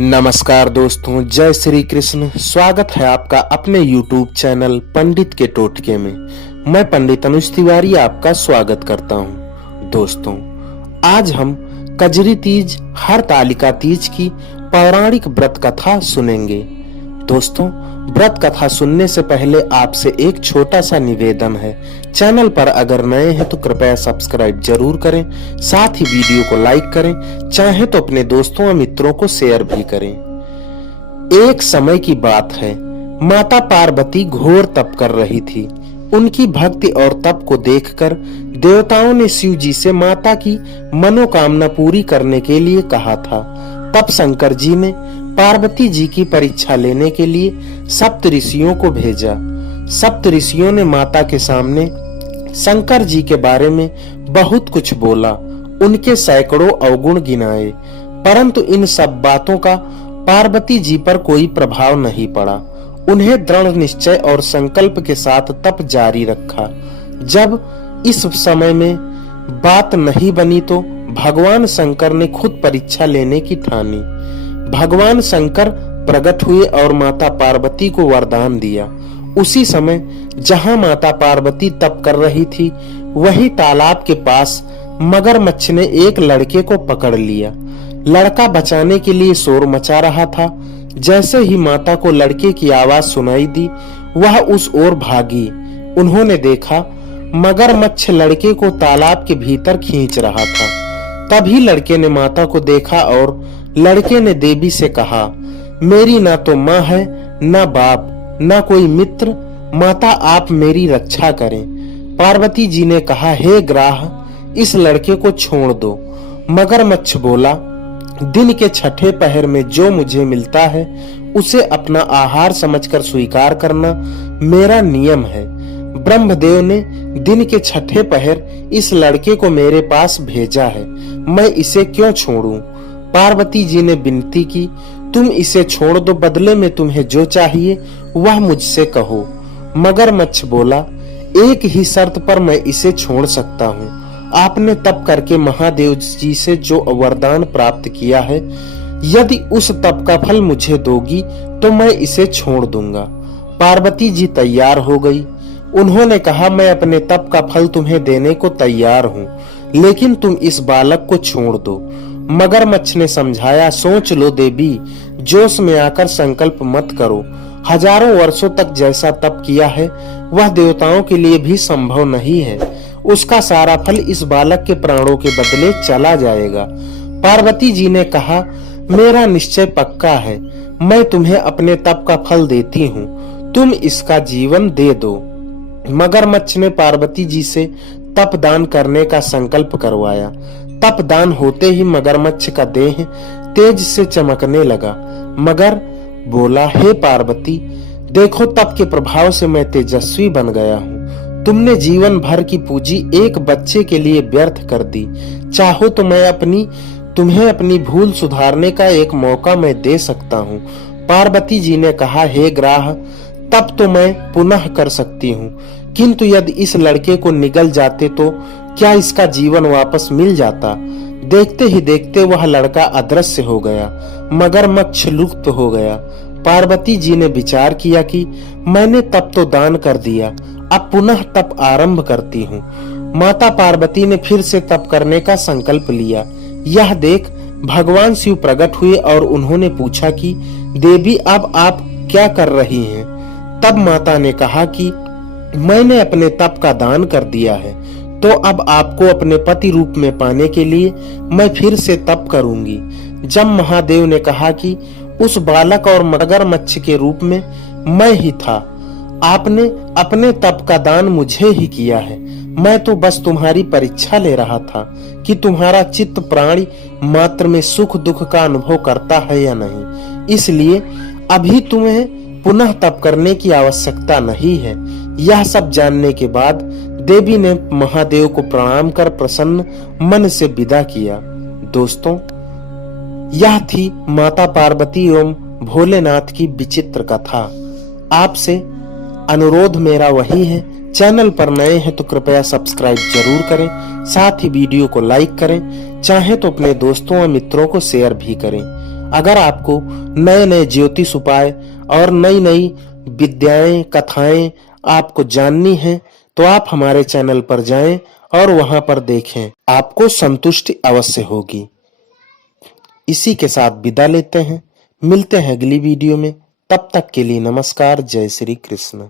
नमस्कार दोस्तों, जय श्री कृष्ण। स्वागत है आपका अपने YouTube चैनल पंडित के टोटके में। मैं पंडित अनुज तिवारी आपका स्वागत करता हूं। दोस्तों, आज हम कजरी तीज हरतालिका तीज की पौराणिक व्रत कथा सुनेंगे। दोस्तों, व्रत कथा सुनने से पहले आपसे एक छोटा सा निवेदन है। चैनल पर अगर नए हैं तो कृपया सब्सक्राइब जरूर करें, साथ ही वीडियो को लाइक करें, चाहे तो अपने दोस्तों और मित्रों को शेयर भी करें। एक समय की बात है, माता पार्वती घोर तप कर रही थी। उनकी भक्ति और तप को देखकर देवताओं ने शिव जी से माता की मनोकामना पूरी करने के लिए कहा था। तब शंकर जी ने पार्वती जी की परीक्षा लेने के लिए सप्त ऋषियों को भेजा। सप्त ऋषियों ने माता के सामने शंकर जी के बारे में बहुत कुछ बोला, उनके सैकड़ों अवगुण गिनाए, परंतु इन सब बातों का पार्वती जी पर कोई प्रभाव नहीं पड़ा। उन्हें दृढ़ निश्चय और संकल्प के साथ तप जारी रखा। जब इस समय में बात नहीं बनी तो भगवान शंकर ने खुद परीक्षा लेने की ठानी। भगवान शंकर प्रकट हुए और माता पार्वती को वरदान दिया। उसी समय जहां माता पार्वती तप कर रही थी, वही तालाब के पास मगरमच्छ ने एक लड़के को पकड़ लिया। लड़का बचाने के लिए शोर मचा रहा था। जैसे ही माता को लड़के की आवाज सुनाई दी, वह उस ओर भागी। उन्होंने देखा मगरमच्छ लड़के को तालाब के भीतर खींच रहा था। तभी लड़के ने माता को देखा और लड़के ने देवी से कहा, मेरी ना तो माँ है, ना बाप, ना कोई मित्र। माता, आप मेरी रक्षा करें। पार्वती जी ने कहा, हे ग्राह, इस लड़के को छोड़ दो। मगरमच्छ बोला, दिन के छठे पहर में जो मुझे मिलता है उसे अपना आहार समझकर स्वीकार करना मेरा नियम है। ब्रह्मदेव ने दिन के छठे पहर इस लड़के को मेरे पास भेजा है, मैं इसे क्यों छोड़ूं? पार्वती जी ने विनती की, तुम इसे छोड़ दो, बदले में तुम्हें जो चाहिए वह मुझसे कहो। मगरमच्छ बोला, एक ही शर्त पर मैं इसे छोड़ सकता हूँ। आपने तप करके महादेव जी से जो वरदान प्राप्त किया है, यदि उस तप का फल मुझे दोगी तो मैं इसे छोड़ दूंगा। पार्वती जी तैयार हो गई। उन्होंने कहा, मैं अपने तप का फल तुम्हें देने को तैयार हूँ, लेकिन तुम इस बालक को छोड़ दो। मगरमच्छ ने समझाया, सोच लो देवी, जोश में आकर संकल्प मत करो। हजारों वर्षों तक जैसा तप किया है वह देवताओं के लिए भी संभव नहीं है। उसका सारा फल इस बालक के प्राणों के बदले चला जाएगा। पार्वती जी ने कहा, मेरा निश्चय पक्का है, मैं तुम्हें अपने तप का फल देती हूँ, तुम इसका जीवन दे दो। मगरमच्छ ने पार्वती जी से तप दान करने का संकल्प करवाया। तप दान होते ही मगरमच्छ का देह तेज से चमकने लगा। मगर बोला, हे पार्वती, देखो तप के प्रभाव से मैं तेजस्वी बन गया हूँ। तुमने जीवन भर की पूंजी एक बच्चे के लिए व्यर्थ कर दी। चाहो तो मैं तुम्हें अपनी भूल सुधारने का एक मौका मैं दे सकता हूँ। पार्वती जी ने कहा, हे ग्राह, तब तो मैं पुनः कर सकती हूँ, किंतु यदि इस लड़के को निगल जाते तो क्या इसका जीवन वापस मिल जाता? देखते ही देखते वह लड़का अदृश्य हो गया। मगरमच्छ लुप्त हो गया। पार्वती जी ने विचार किया कि मैंने तप तो दान कर दिया, अब पुनः तप आरंभ करती हूँ। माता पार्वती ने फिर से तप करने का संकल्प लिया। यह देख भगवान शिव प्रकट हुए और उन्होंने पूछा कि देवी, अब आप क्या कर रही हैं? तब माता ने कहा कि मैंने अपने तप का दान कर दिया है, तो अब आपको अपने पति रूप में पाने के लिए मैं फिर से तप करूंगी। जब महादेव ने कहा कि उस बालक और मगरमच्छ के रूप में मैं ही था, आपने अपने तप का दान मुझे ही किया है। मैं तो बस तुम्हारी परीक्षा ले रहा था कि तुम्हारा चित्त प्राणी मात्र में सुख दुख का अनुभव करता है या नहीं। इसलिए अभी तुम्हें पुनः तप करने की आवश्यकता नहीं है। यह सब जानने के बाद देवी ने महादेव को प्रणाम कर प्रसन्न मन से विदा किया। दोस्तों, यह थी माता पार्वती एवं भोलेनाथ की विचित्र कथा। आपसे अनुरोध मेरा वही है, चैनल पर नए हैं तो कृपया सब्सक्राइब जरूर करें, साथ ही वीडियो को लाइक करें, चाहे तो अपने दोस्तों और मित्रों को शेयर भी करें। अगर आपको नए नए ज्योतिष उपाय और नई नई विद्याएं कथाएं आपको जाननी है तो आप हमारे चैनल पर जाएं और वहां पर देखें, आपको संतुष्टि अवश्य होगी। इसी के साथ विदा लेते हैं, मिलते हैं अगली वीडियो में। तब तक के लिए नमस्कार। जय श्री कृष्ण।